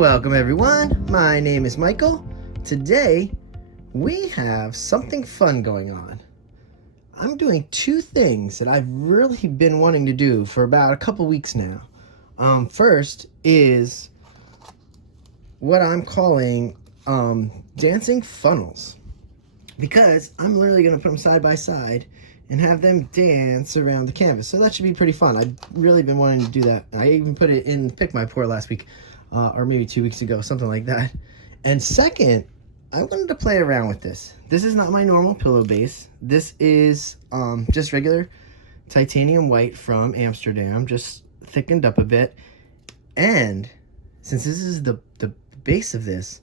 Welcome everyone, my name is Michael. Today we have something fun going on. I'm doing two things that I've really been wanting to do for about a couple weeks now. First is what I'm calling dancing funnels, because I'm literally going to put them side by side and have them dance around the canvas. So that should be pretty fun. I've really been wanting to do that. I even put it in Pick My Pour last week. Or maybe 2 weeks ago, something like that. And second, I wanted to play around with this. This is not my normal pillow base. This is just regular titanium white from Amsterdam, just thickened up a bit. And since this is the base of this,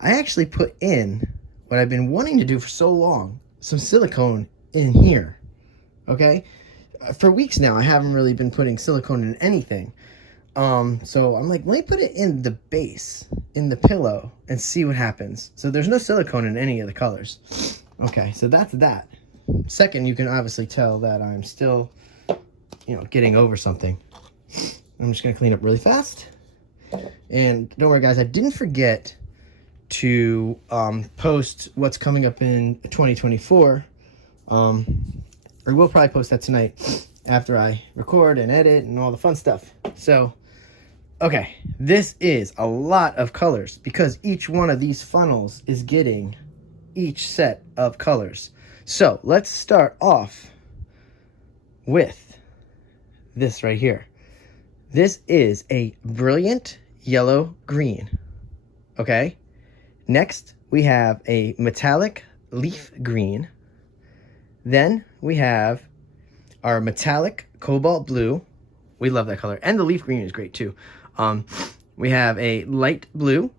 I actually put in what I've been wanting to do for so long, some silicone in here. Okay? For weeks now, I haven't really been putting silicone in anything. So I'm like, let me put it in the base, in the pillow, and see what happens. So there's no silicone in any of the colors. Okay, so that's that. Second, you can obviously tell that I'm still, getting over something. I'm just going to clean up really fast. And don't worry, guys, I didn't forget to post what's coming up in 2024. Or we'll probably post that tonight after I record and edit and all the fun stuff. So, okay, this is a lot of colors because each one of these funnels is getting each set of colors. So let's start off with this right here. This is a brilliant yellow green. Okay. Next, we have a metallic leaf green. Then we have our metallic cobalt blue. We love that color. And the leaf green is great too. We have a light blue.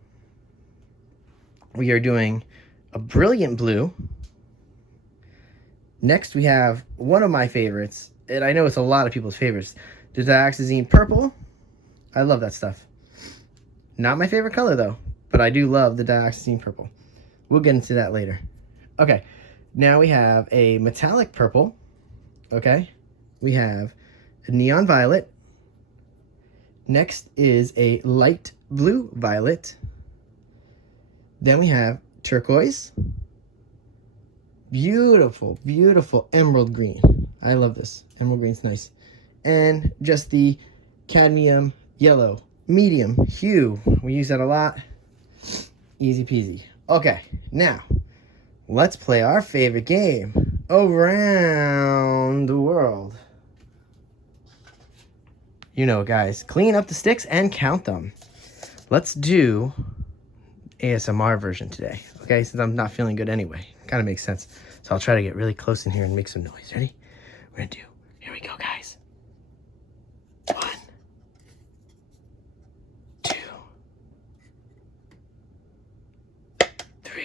We are doing a brilliant blue. Next, we have one of my favorites, and I know it's a lot of people's favorites, the dioxazine purple. I love that stuff. Not my favorite color though, but I do love the dioxazine purple. We'll get into that later. Okay, now we have a metallic purple. Okay, we have a neon violet. Next is a light blue violet. Then we have turquoise. Beautiful, beautiful emerald green. I love this. Emerald green's nice. And just the cadmium yellow, medium hue. We use that a lot. Easy peasy. Okay, now let's play our favorite game, Around the World. Guys, clean up the sticks and count them. Let's do ASMR version today, okay? Since I'm not feeling good anyway. Kind of makes sense. So I'll try to get really close in here and make some noise. Ready? We're gonna do, here we go, guys. 1, 2, 3,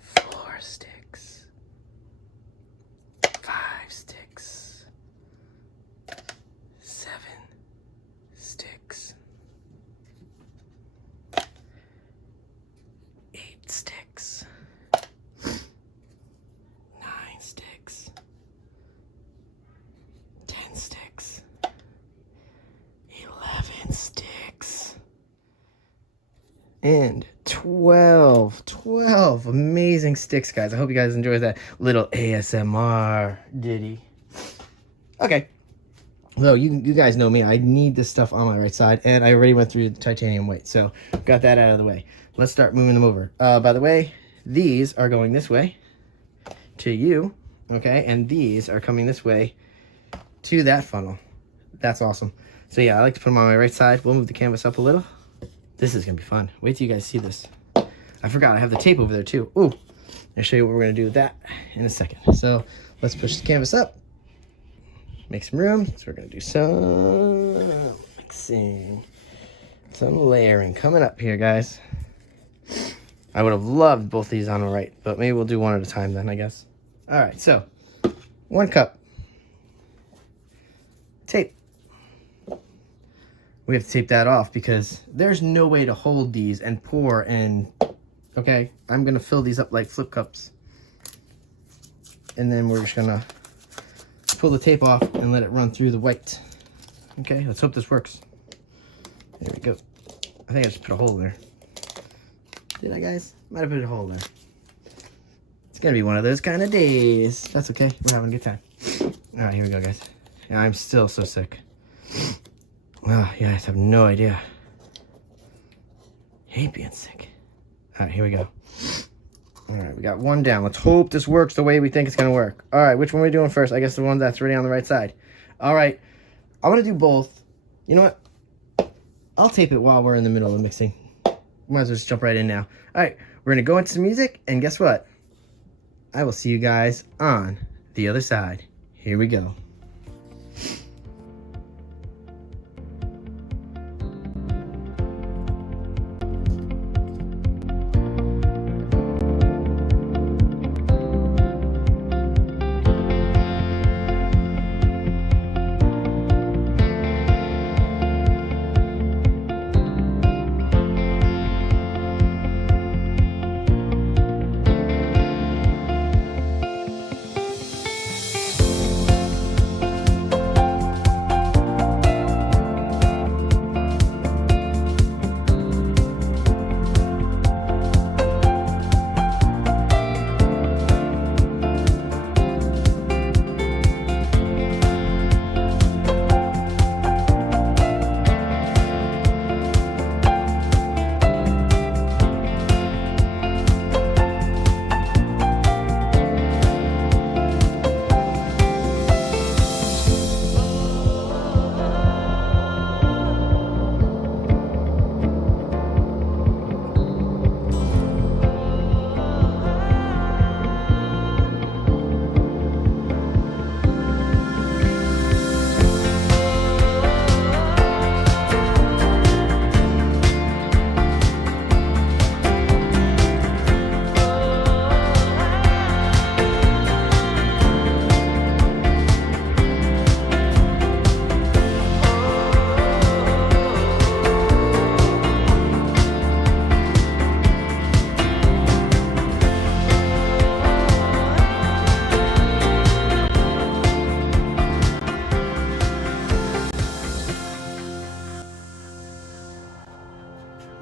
4 sticks, 5 sticks, 7 sticks, 8 sticks, 9 sticks, 10 sticks, 11 sticks, and 12 amazing sticks, guys. I hope you guys enjoyed that little ASMR ditty. Okay. So you guys know me. I need this stuff on my right side, and I already went through the titanium white, so got that out of the way. Let's start moving them over. By the way, these are going this way to you, okay? And these are coming this way to that funnel. That's awesome. So yeah, I like to put them on my right side. We'll move the canvas up a little. This is gonna be fun. Wait till you guys see this. I forgot I have the tape over there too. Ooh, I'll show you what we're gonna do with that in a second. So let's push the canvas up. Make some room. So we're gonna do some mixing, some layering coming up here, guys. I would have loved both these on the right, but maybe we'll do one at a time then, I guess. All right, so 1 cup tape. We have to tape that off because there's no way to hold these and pour and, okay? I'm gonna fill these up like flip cups. And then we're just gonna pull the tape off and let it run through the white. Okay, let's hope this works. There we go. I think I just put a hole there. Did I, guys? Might have put a hole there. It's gonna be one of those kind of days. That's okay. We're having a good time. All right, here we go, guys. Yeah, I'm still so sick. Oh, you guys have no idea. Hate being sick. All right, here we go. All right, we got one down. Let's hope this works the way we think it's gonna work. All right, which one are we doing first? I guess the one that's already on the right side. All right, I'm gonna do both. You know what? I'll tape it while we're in the middle of mixing. Might as well just jump right in now. All right, we're gonna go into some music, and guess what? I will see you guys on the other side. Here we go.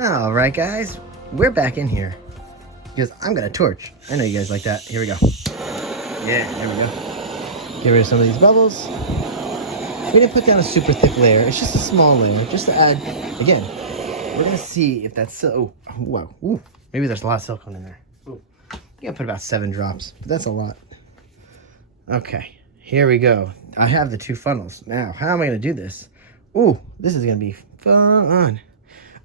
All right, guys, we're back in here because I'm gonna torch. I know you guys like that. Here we go. Yeah, there we go. Get rid of some of these bubbles. We didn't put down a super thick layer. It's just a small layer, just to add. Again, we're gonna see if that's oh, whoa, ooh, maybe there's a lot of silicone in there. Ooh, I think I put about 7 drops, but that's a lot. Okay, here we go. I have the 2 funnels now. How am I gonna do this? Ooh, this is gonna be fun.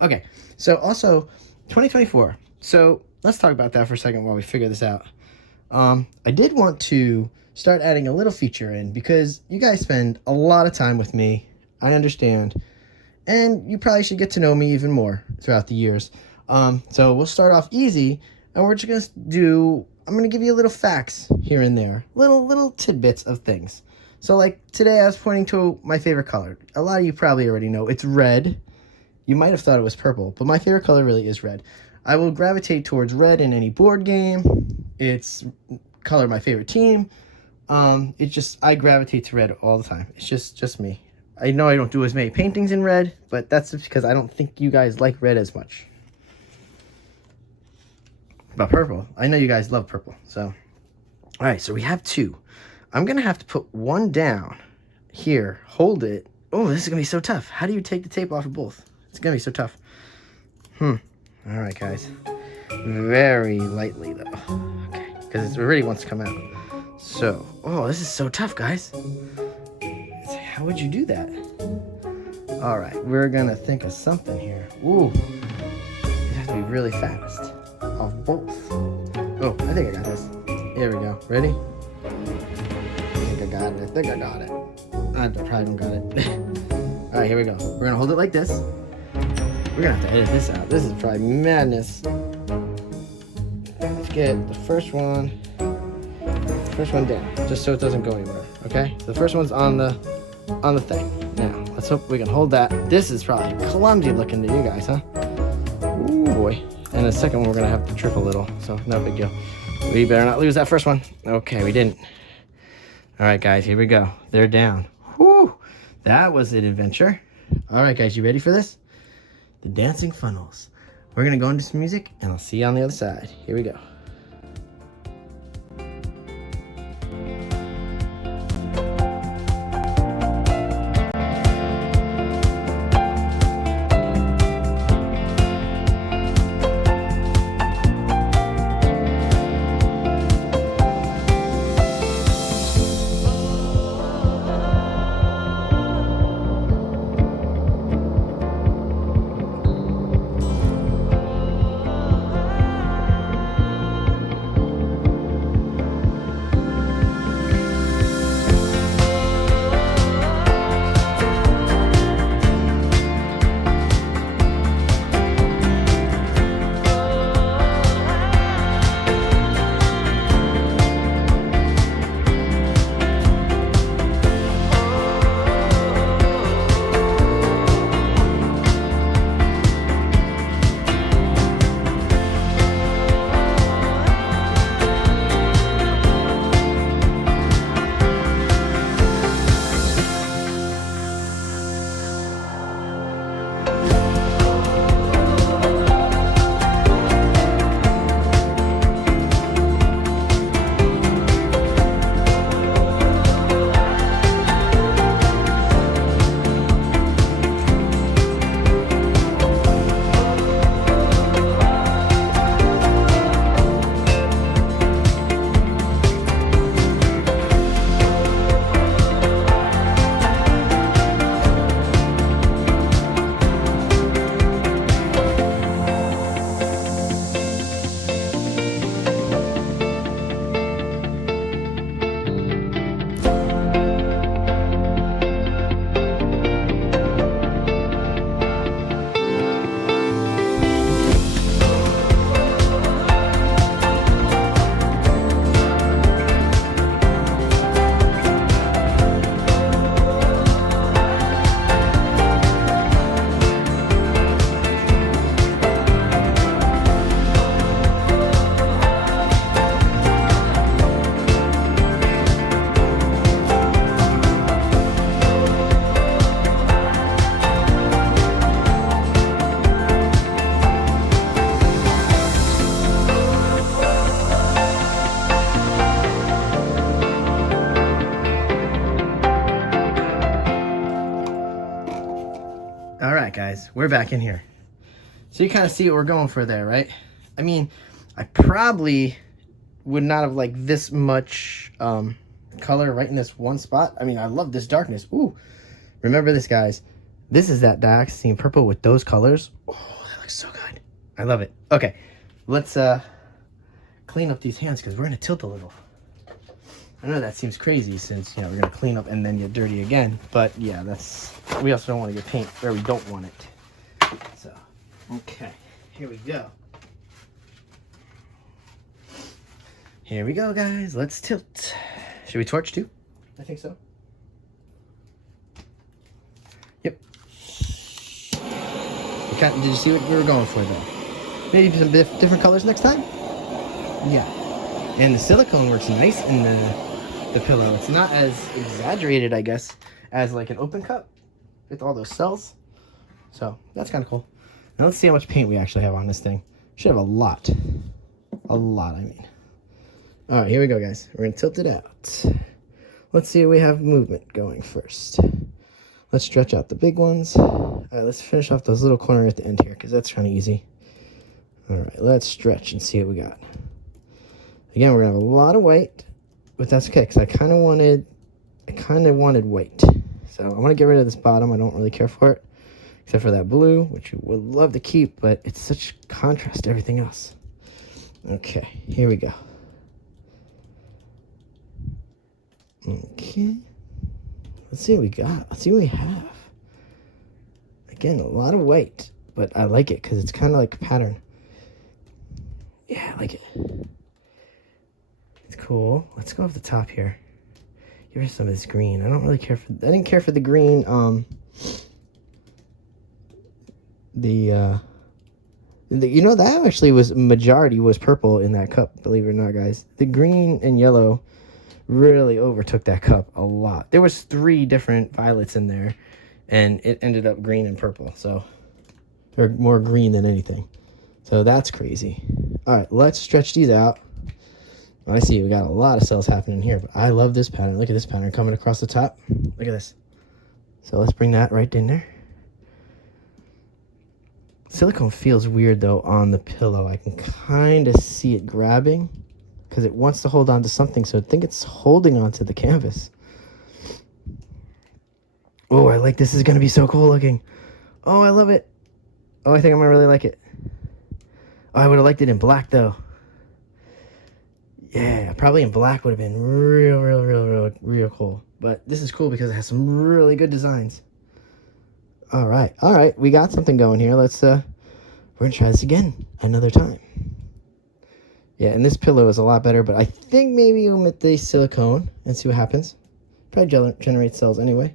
Okay, so also 2024. So let's talk about that for a second while we figure this out. I did want to start adding a little feature in because you guys spend a lot of time with me. I understand. And you probably should get to know me even more throughout the years. So we'll start off easy and we're just gonna I'm gonna give you a little facts here and there. Little tidbits of things. So like today I was pointing to my favorite color. A lot of you probably already know it's red. You might have thought it was purple, but my favorite color really is red. I will gravitate towards red in any board game. It's color of my favorite team. I gravitate to red all the time. It's just me. I know I don't do as many paintings in red, but that's just because I don't think you guys like red as much. But purple, I know you guys love purple. So, all right, so we have 2. I'm gonna have to put one down here, hold it. Oh, this is gonna be so tough. How do you take the tape off of both? It's gonna be so tough. All right, guys. Very lightly though. Okay, because it already wants to come out. So, oh, this is so tough, guys. How would you do that? All right, we're gonna think of something here. Ooh, it has to be really fast. Of both. Oh, I think I got this. Here we go. Ready? I think I got it. I probably don't got it. All right, here we go. We're gonna hold it like this. We're gonna have to edit this out. This is probably madness. Let's get the first one down, just so it doesn't go anywhere. Okay, so the first one's on the thing. Now let's hope we can hold that. This is probably clumsy looking to you guys, huh? Ooh boy. And the second one we're gonna have to trip a little, so no big deal. We better not lose that first one. Okay, we didn't. All right, guys, here we go. They're down. Whew, that was an adventure. All right, guys, you ready for this? the dancing funnels. We're gonna go into some music and I'll see you on the other side. Here we go. All right, guys, we're back in here. So you kind of see what we're going for there, right? I mean, I probably would not have liked this much color right in this one spot. I mean, I love this darkness. Ooh, remember this, guys. This is that dioxazine purple with those colors. Oh, that looks so good. I love it. Okay, let's clean up these hands because we're going to tilt a little. I know that seems crazy since, you know, we're going to clean up and then get dirty again. But, yeah, we also don't want to get paint where we don't want it. So, okay, here we go. Here we go, guys. Let's tilt. Should we torch, too? I think so. Yep. Did you see what we were going for, though? Maybe some different colors next time? Yeah. And the silicone works nice in the pillow. It's not as exaggerated, I guess, as like an open cup with all those cells. So that's kind of cool. Now let's see how much paint we actually have on this thing. Should have a lot. A lot, I mean. All right, here we go, guys. We're going to tilt it out. Let's see if we have movement going first. Let's stretch out the big ones. All right, let's finish off those little corners at the end here because that's kind of easy. All right, let's stretch and see what we got. Again, we're going to have a lot of white, but that's okay because I kind of wanted white. So I want to get rid of this bottom. I don't really care for it, except for that blue, which you would love to keep, but it's such contrast to everything else. Okay, here we go. Okay. Let's see what we got. Let's see what we have. Again, a lot of white, but I like it because it's kind of like a pattern. Yeah, I like it. It's cool. Let's go off the top here. Give her some of this green. I don't really care for... I didn't care for the green, you know, that actually was... majority was purple in that cup, believe it or not, guys. The green and yellow really overtook that cup a lot. There was 3 different violets in there, and it ended up green and purple, so... They're more green than anything. So that's crazy. All right, let's stretch these out. I see we got a lot of cells happening here, but I love this pattern. Look at this pattern coming across the top. Look at this. So let's bring that right in there. Silicone feels weird though on the pillow. I can kind of see it grabbing because it wants to hold on to something. So I think it's holding onto the canvas. Oh, I like this. Is going to be so cool looking. Oh, I love it. Oh, I think I'm going to really like it. Oh, I would have liked it in black though. Yeah, probably in black would have been real cool. But this is cool because it has some really good designs. All right, we got something going here. Let's we're gonna try this again another time. Yeah, and this pillow is a lot better, but I think maybe omit the silicone and see what happens. Probably generate cells anyway.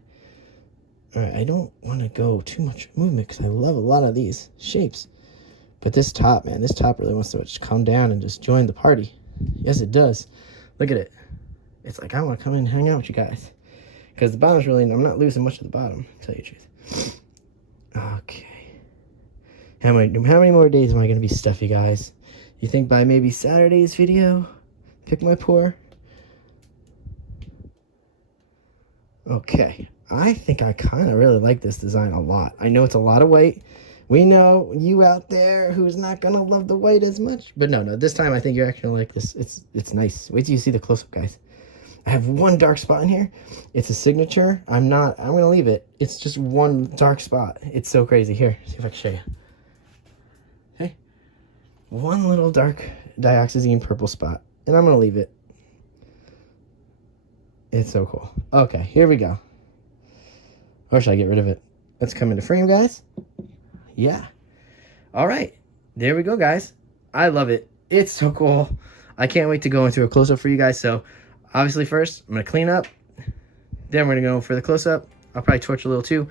All right, I don't want to go too much movement because I love a lot of these shapes. But this top, man, this top really wants to just come down and just join the party. Yes, it does. Look at it. It's like, I want to come in and hang out with you guys. Because the bottom's really, I'm not losing much of the bottom, to tell you the truth. Okay. How many more days am I going to be stuffy, guys? You think by maybe Saturday's video, pick my pour? Okay. I think I kind of really like this design a lot. I know it's a lot of weight. We know you out there who's not going to love the white as much. But no, this time I think you're actually going to like this. It's nice. Wait till you see the close-up, guys. I have one dark spot in here. It's a signature. I'm going to leave it. It's just one dark spot. It's so crazy. Here, see if I can show you. Hey, one little dark dioxazine purple spot. And I'm going to leave it. It's so cool. Okay, here we go. Or should I get rid of it? Let's come into frame, guys. Yeah. All right. There we go, guys. I love it. It's so cool. I can't wait to go into a close-up for you guys. So, obviously, first, I'm going to clean up. Then we're going to go for the close-up. I'll probably torch a little, too.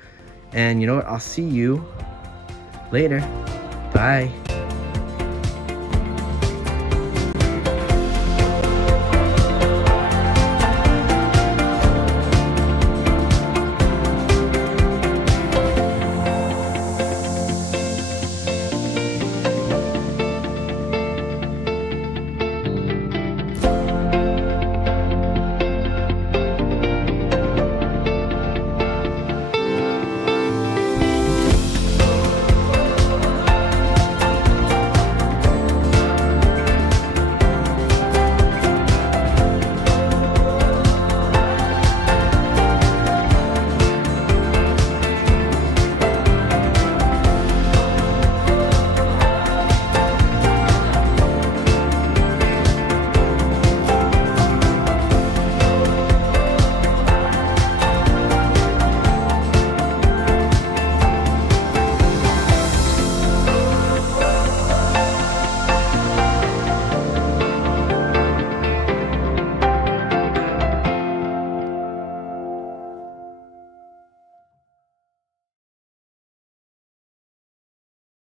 And you know what? I'll see you later. Bye.